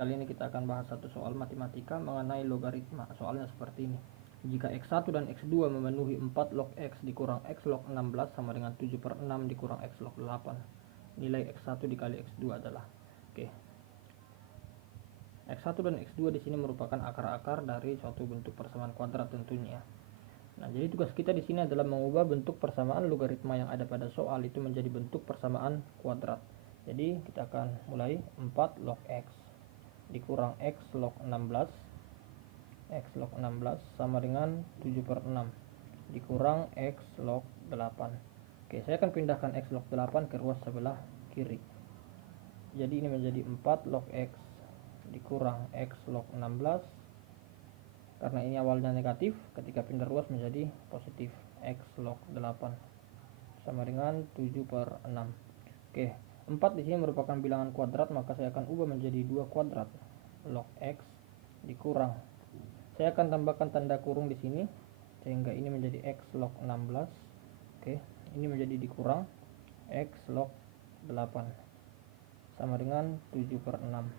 Kali ini kita akan bahas satu soal matematika mengenai logaritma. Soalnya seperti ini. Jika X1 dan X2 memenuhi 4 log X dikurang X log 16 sama dengan 7/6 dikurang X log 8. Nilai X1 dikali X2 adalah. X1 dan X2 di sini merupakan akar-akar dari suatu bentuk persamaan kuadrat tentunya. Nah, jadi tugas kita di sini adalah mengubah bentuk persamaan logaritma yang ada pada soal itu menjadi bentuk persamaan kuadrat. Jadi kita akan mulai 4 log X dikurang X log 16 sama dengan 7/6 dikurang X log 8. Saya akan pindahkan X log 8 ke ruas sebelah kiri. Jadi ini menjadi 4 log X dikurang X log 16. Karena ini awalnya negatif, ketika pindah ruas menjadi positif. X log 8 sama dengan 7/6. 4 di sini merupakan bilangan kuadrat, maka saya akan ubah menjadi 2 kuadrat. Log X dikurang. Saya akan tambahkan tanda kurung di sini sehingga ini menjadi X log 16. Ini menjadi dikurang X log 8 sama dengan 7/6.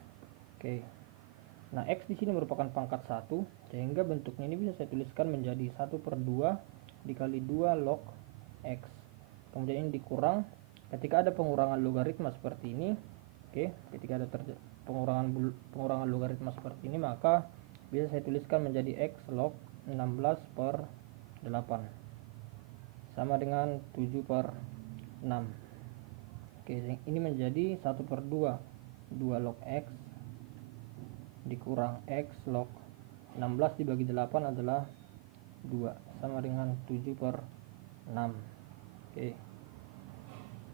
Nah, X di sini merupakan pangkat 1 sehingga bentuknya ini bisa saya tuliskan menjadi 1/2 dikali 2 log X. Kemudian ini dikurang. Ketika ada pengurangan logaritma seperti ini, ketika ada pengurangan logaritma seperti ini, maka bisa saya tuliskan menjadi X log 16/8 sama dengan 7/6. Ini menjadi 1/2 2 log X dikurang X log 16 dibagi 8 adalah 2 sama dengan 7/6.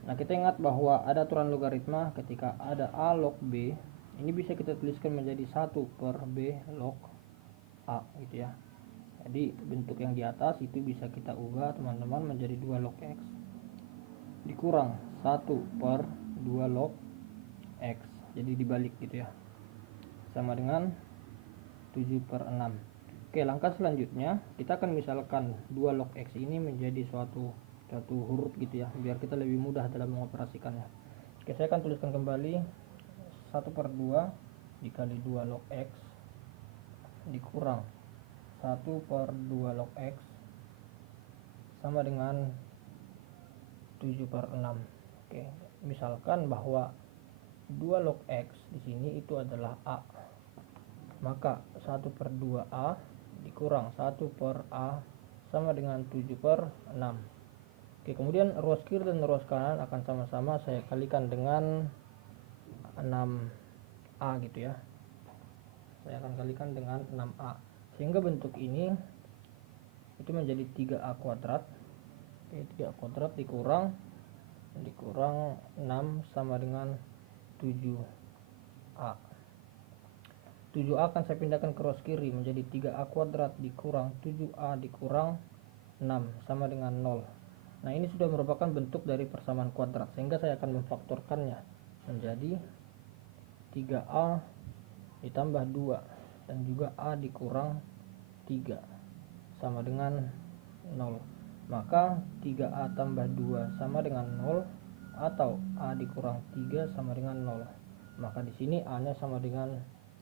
Nah, kita ingat bahwa ada aturan logaritma ketika ada A log B, ini bisa kita tuliskan menjadi 1/B log A gitu ya. Jadi bentuk yang di atas itu bisa kita ubah teman-teman menjadi 2 log X dikurang 1/2 log X. Jadi dibalik gitu ya. Sama dengan 7/6. Langkah selanjutnya kita akan misalkan 2 log X ini menjadi suatu huruf gitu ya, biar kita lebih mudah dalam mengoperasikannya. Saya akan tuliskan kembali 1/2 dikali 2 log X dikurang 1/2 log X sama dengan 7/6. Misalkan bahwa 2 log X di sini itu adalah A, maka 1/2 A dikurang 1/A sama dengan 7/6. Kemudian ruas kiri dan ruas kanan akan sama-sama saya kalikan dengan 6A gitu ya. Saya akan kalikan dengan 6A sehingga bentuk ini itu menjadi 3A kuadrat. 3A kuadrat dikurang 6 sama dengan 7A. 7A akan saya pindahkan ke ruas kiri menjadi 3A kuadrat dikurang 7A dikurang 6 sama dengan 0. Nah, ini sudah merupakan bentuk dari persamaan kuadrat sehingga saya akan memfaktorkannya menjadi 3A ditambah 2 dan juga A dikurang 3 sama dengan 0. Maka 3A tambah 2 sama dengan 0 atau A dikurang 3 sama dengan 0. Maka di sini A nya sama dengan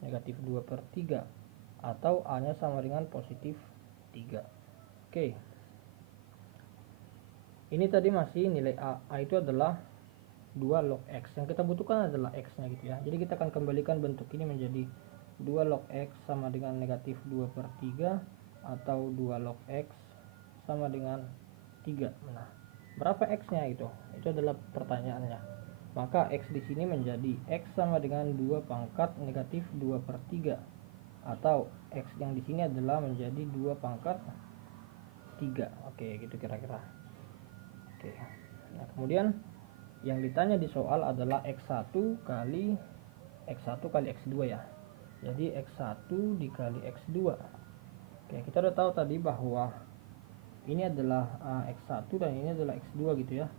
negatif 2/3 atau A nya sama dengan positif 3. Ini tadi masih nilai A. A itu adalah 2 log X. Yang kita butuhkan adalah X nya gitu ya. Jadi kita akan kembalikan bentuk ini menjadi 2 log X sama dengan negatif 2/3 atau 2 log X sama dengan 3. Nah, berapa X nya itu? Itu adalah pertanyaannya. Maka X di sini menjadi X sama dengan 2 pangkat negatif 2/3 atau X yang di sini adalah menjadi 2 pangkat 3. Gitu kira-kira. Nah, kemudian yang ditanya di soal adalah X1 kali X2 ya. Jadi X1 dikali X2. Kita udah tahu tadi bahwa ini adalah X1 dan ini adalah X2 gitu ya.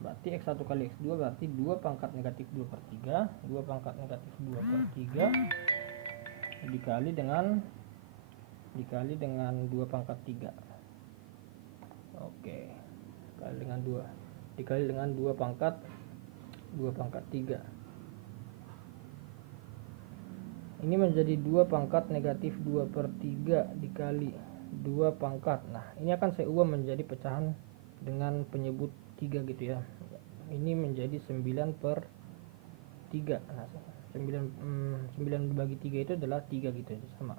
Berarti X1 kali X2 berarti 2 pangkat negatif 2/3, 2 pangkat negatif 2/3 dikali dengan 2 pangkat 3. Dikali dengan 2 pangkat 3. Ini menjadi 2 pangkat negatif 2/3 dikali 2 pangkat. Nah, ini akan saya ubah menjadi pecahan dengan penyebut 3 gitu ya. Ini menjadi 9/3. Nah, 9 dibagi 3 itu adalah 3 gitu ya, sama.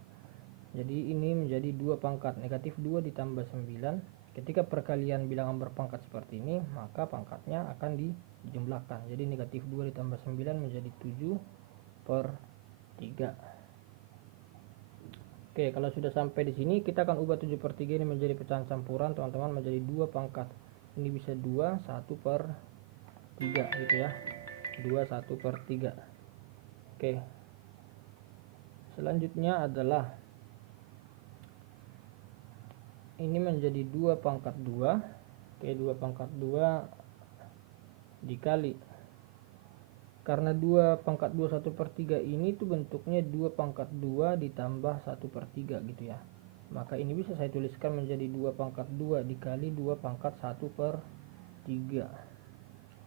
Jadi ini menjadi 2 pangkat. Negatif 2 ditambah 9. Ketika perkalian bilangan berpangkat seperti ini, maka pangkatnya akan dijumlahkan. Jadi negatif 2 ditambah 9 menjadi 7/3. Oke, kalau sudah sampai di sini, kita akan ubah 7/3 ini menjadi pecahan campuran, teman-teman, menjadi 2 pangkat. Ini bisa 2, 1/3 gitu ya. 2, 1/3. Oke. Selanjutnya adalah ini menjadi 2 pangkat 2. Oke, 2 pangkat 2 dikali, karena 2 pangkat 2 1/3 ini tuh bentuknya 2 pangkat 2 ditambah 1/3 gitu ya. Maka ini bisa saya tuliskan menjadi 2 pangkat 2 dikali 2 pangkat 1/3.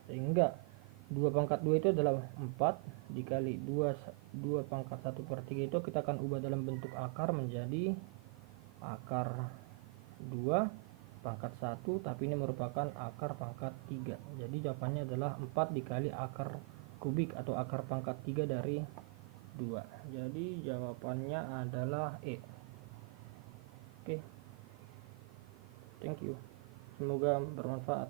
Sehingga 2 pangkat 2 itu adalah 4 dikali 2 pangkat 1/3 itu kita akan ubah dalam bentuk akar menjadi akar 2 pangkat 1, tapi ini merupakan akar pangkat 3. Jadi jawabannya adalah 4 dikali akar kubik atau akar pangkat 3 dari 2. Jadi jawabannya adalah E. Oke. Thank you. Semoga bermanfaat.